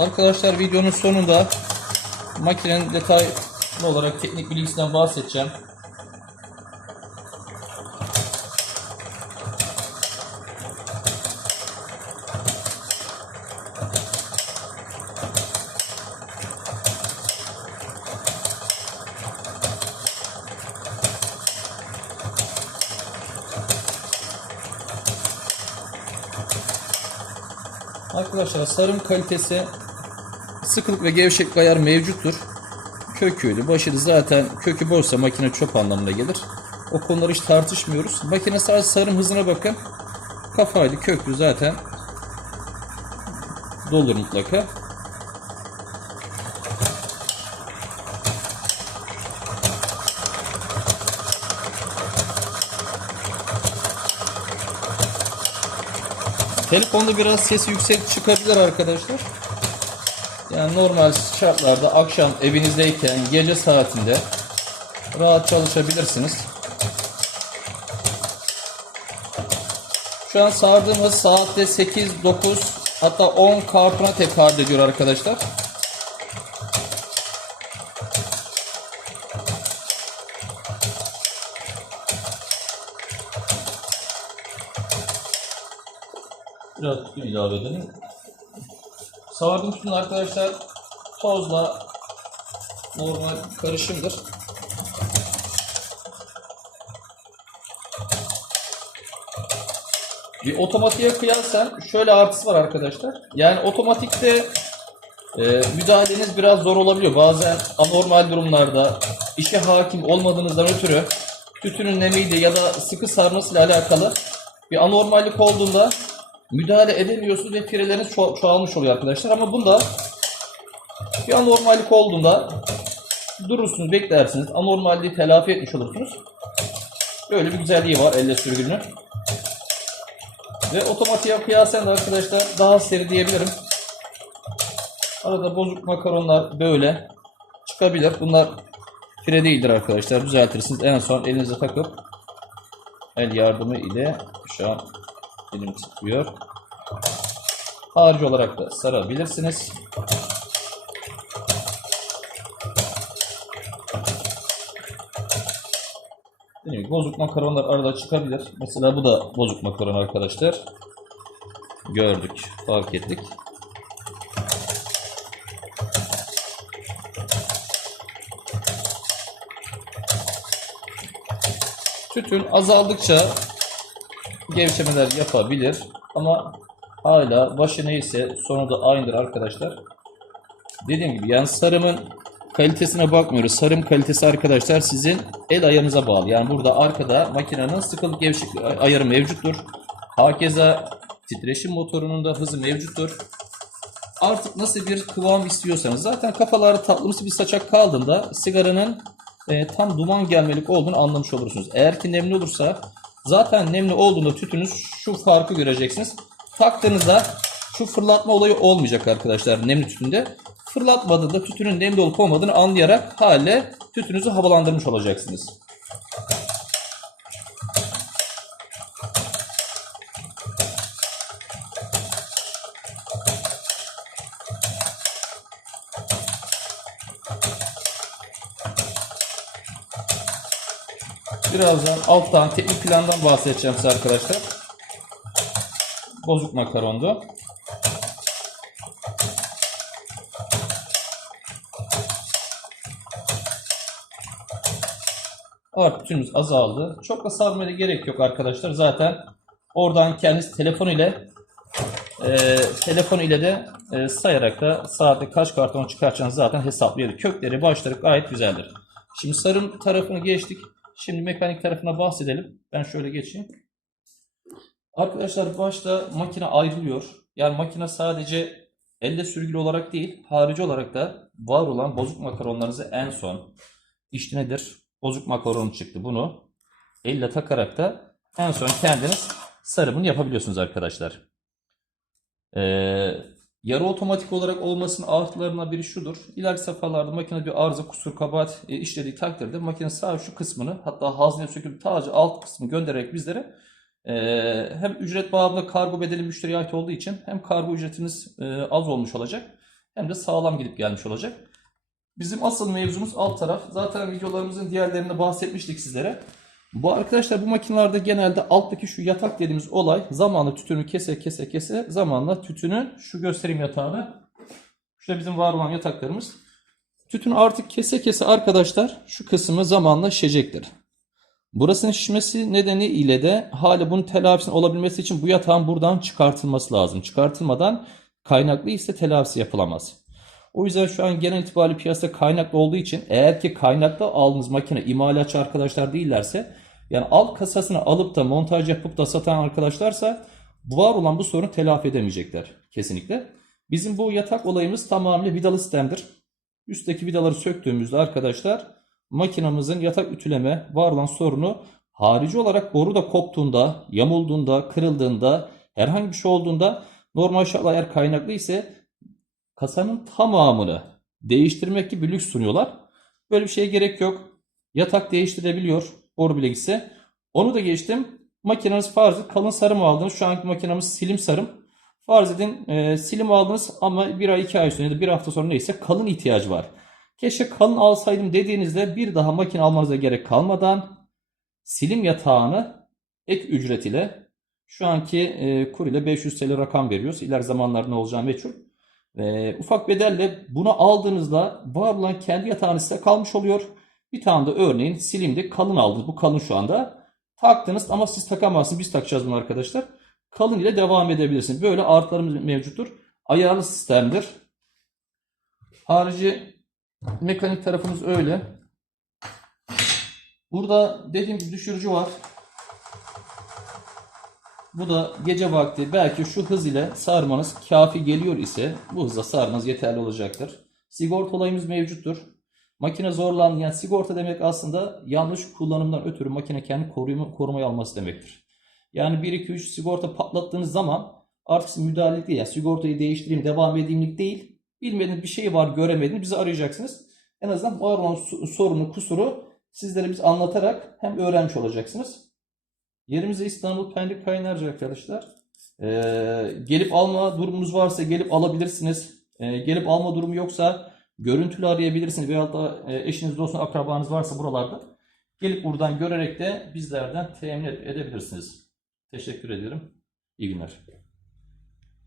Arkadaşlar videonun sonunda makinenin detaylı olarak teknik bilgisinden bahsedeceğim. Arkadaşlar sarım kalitesi sıkılık ve gevşeklik ayar mevcuttur. Köküydü. Başı da zaten kökü boşsa makine çöp anlamına gelir. O konuları hiç tartışmıyoruz. Makine sadece sarım hızına bakın. Kafaydı köklü zaten dolur mutlaka. Telefonda biraz sesi yüksek çıkabilir arkadaşlar. Yani normal şartlarda akşam evinizdeyken gece saatinde rahat çalışabilirsiniz. Şu an sardığımız saatte 8, 9 hatta 10 kartına tekabül ediyor arkadaşlar. Biraz ilave edelim. Sardım tütün arkadaşlar tozla normal karışımdır. Bir otomatiğe kıyasen şöyle artısı var arkadaşlar. Yani otomatikte e, müdahaleniz biraz zor olabiliyor. Bazen anormal durumlarda işe hakim olmadığınızdan ötürü tütünün nemiyle ya da sıkı sarmasıyla alakalı bir anormallik olduğunda müdahale edemiyorsunuz ve fireleriniz ço- çoğalmış oluyor arkadaşlar. Ama bunda bir anormallik olduğunda durursunuz, beklersiniz. Anormalliği telafi etmiş olursunuz. Böyle bir güzelliği var elle sürgünün. Ve otomatiğe kıyasen de arkadaşlar daha seri diyebilirim. Arada bozuk makaronlar böyle çıkabilir. Bunlar fire değildir arkadaşlar. Düzeltirsiniz. En son elinize takıp el yardımı ile şu an elim titriyor. Harici olarak da sarabilirsiniz. Dediğim bozuk makaronlar arada çıkabilir. Mesela bu da bozuk makaron arkadaşlar. Gördük, fark ettik. Tütün azaldıkça gevşemeler yapabilir ama hala başı neyse sonu da aynıdır arkadaşlar. Dediğim gibi yani sarımın kalitesine bakmıyoruz. Sarım kalitesi arkadaşlar sizin el ayarınıza bağlı. Yani burada arkada makinenin sıkılık gevşeklik ay- ayarı mevcuttur. Hakeza titreşim motorunun da hızı mevcuttur. Artık nasıl bir kıvam istiyorsanız zaten kafaları tatlımsı bir saçak kaldığında sigaranın e, tam duman gelmelik olduğunu anlamış olursunuz. Eğer ki nemli olursa zaten nemli olduğunda tütünüz şu farkı göreceksiniz. Taktığınızda şu fırlatma olayı olmayacak arkadaşlar nemli tütünde. Fırlatmadığında tütünün nemli olup olmadığını anlayarak hale tütünüzü havalandırmış olacaksınız. Birazdan alttan teknik plandan bahsedeceğim size arkadaşlar. Bozuk makarondu. Artık tütünümüz azaldı. Çok da sarmaya gerek yok arkadaşlar. Zaten oradan kendiniz telefon ile e, telefon ile de e, sayarak da saatte kaç karton çıkartacağınızı zaten hesaplayabilir. Kökleri, başları gayet güzeldir. Şimdi sarım tarafını geçtik. Şimdi mekanik tarafına bahsedelim. Ben şöyle geçeyim. Arkadaşlar başta makine ayrılıyor. Yani makine sadece elle sürgülü olarak değil, harici olarak da var olan bozuk makaronlarınızı en son işte nedir? Bozuk makaron çıktı. Bunu elle takarak da en son kendiniz sarımını yapabiliyorsunuz arkadaşlar. Ee, yarı otomatik olarak olmasının artılarından biri şudur. İleriki safhalarda makine bir arıza, kusur, kabahat e, işlediği takdirde makine sadece şu kısmını hatta hazneye sökülüp sadece alt kısmı göndererek bizlere e, hem ücret bağımlı kargo bedeli müşteriye ait olduğu için hem kargo ücretiniz e, az olmuş olacak hem de sağlam gidip gelmiş olacak. Bizim asıl mevzumuz alt taraf. Zaten videolarımızın diğerlerinde bahsetmiştik sizlere. Bu arkadaşlar bu makinelerde genelde alttaki şu yatak dediğimiz olay zamanla tütünü kese kese kese zamanla tütünü şu göstereyim yatağını. Şurada bizim var olan yataklarımız. Tütün artık kese kese arkadaşlar şu kısmı zamanla şişecektir. Burasının şişmesi nedeniyle de hala bunun telafisinin olabilmesi için bu yatağın buradan çıkartılması lazım. Çıkartılmadan kaynaklı ise telafisi yapılamaz. O yüzden şu an genel itibariyle piyasada kaynaklı olduğu için eğer ki kaynaklı aldığınız makine imalatçı arkadaşlar değillerse yani alt kasasını alıp da montaj yapıp da satan arkadaşlarsa var olan bu sorunu telafi edemeyecekler kesinlikle. Bizim bu yatak olayımız tamamıyla vidalı sistemdir. Üstteki vidaları söktüğümüzde arkadaşlar makinamızın yatak ütüleme var olan sorunu harici olarak boru da koptuğunda, yamulduğunda, kırıldığında, herhangi bir şey olduğunda normal şartlar eğer kaynaklı ise kasanın tamamını değiştirmek gibi lüks sunuyorlar. Böyle bir şeye gerek yok. Yatak değiştirebiliyor boru bile gitse. Onu da geçtim. Makineniz farz edin kalın sarım aldınız. Şu anki makinamız silim sarım. Farz edin e, silim aldınız ama bir ay iki ay sonra ya da bir hafta sonra neyse kalın ihtiyacı var. Keşke kalın alsaydım dediğinizde bir daha makine almanıza gerek kalmadan silim yatağını ek ücret ile şu anki e, kur ile 500 TL rakam veriyoruz. İler zamanlarda ne olacağı meçhul. E, ufak bedelle bunu aldığınızda var olan kendi yatağınız size kalmış oluyor. Bir tane de örneğin silimde kalın aldınız. Bu kalın şu anda. Taktınız ama siz takamazsınız. Biz takacağız bunu arkadaşlar. Kalın ile devam edebilirsiniz. Böyle artılarımız mevcuttur. Ayarlı sistemdir. Harici mekanik tarafımız öyle. Burada dediğim gibi düşürücü var. Bu da gece vakti belki şu hız ile sarmanız kafi geliyor ise bu hızla sarmanız yeterli olacaktır. Sigorta olayımız mevcuttur. Makine zorlandı. Yani sigorta demek aslında yanlış kullanımdan ötürü makine kendi koruma, korumaya alması demektir. Yani 1 2 3 sigorta patlattığınız zaman artık müdahale değil. Yani sigortayı değiştireyim, devam edeyimlik değil. Bilmediğiniz bir şey var, göremediğiniz bizi arayacaksınız. En azından var olan sorunu, kusuru sizlere biz anlatarak hem öğrenmiş olacaksınız. Yerimize İstanbul Pendik Kaynarca arkadaşlar. Ee, gelip alma durumunuz varsa gelip alabilirsiniz. Ee, gelip alma durumu yoksa görüntülü arayabilirsiniz. Veyahut da e, eşiniz, dostunuz, akrabanız varsa buralarda. Gelip buradan görerek de bizlerden temin edebilirsiniz. Teşekkür ediyorum. İyi günler.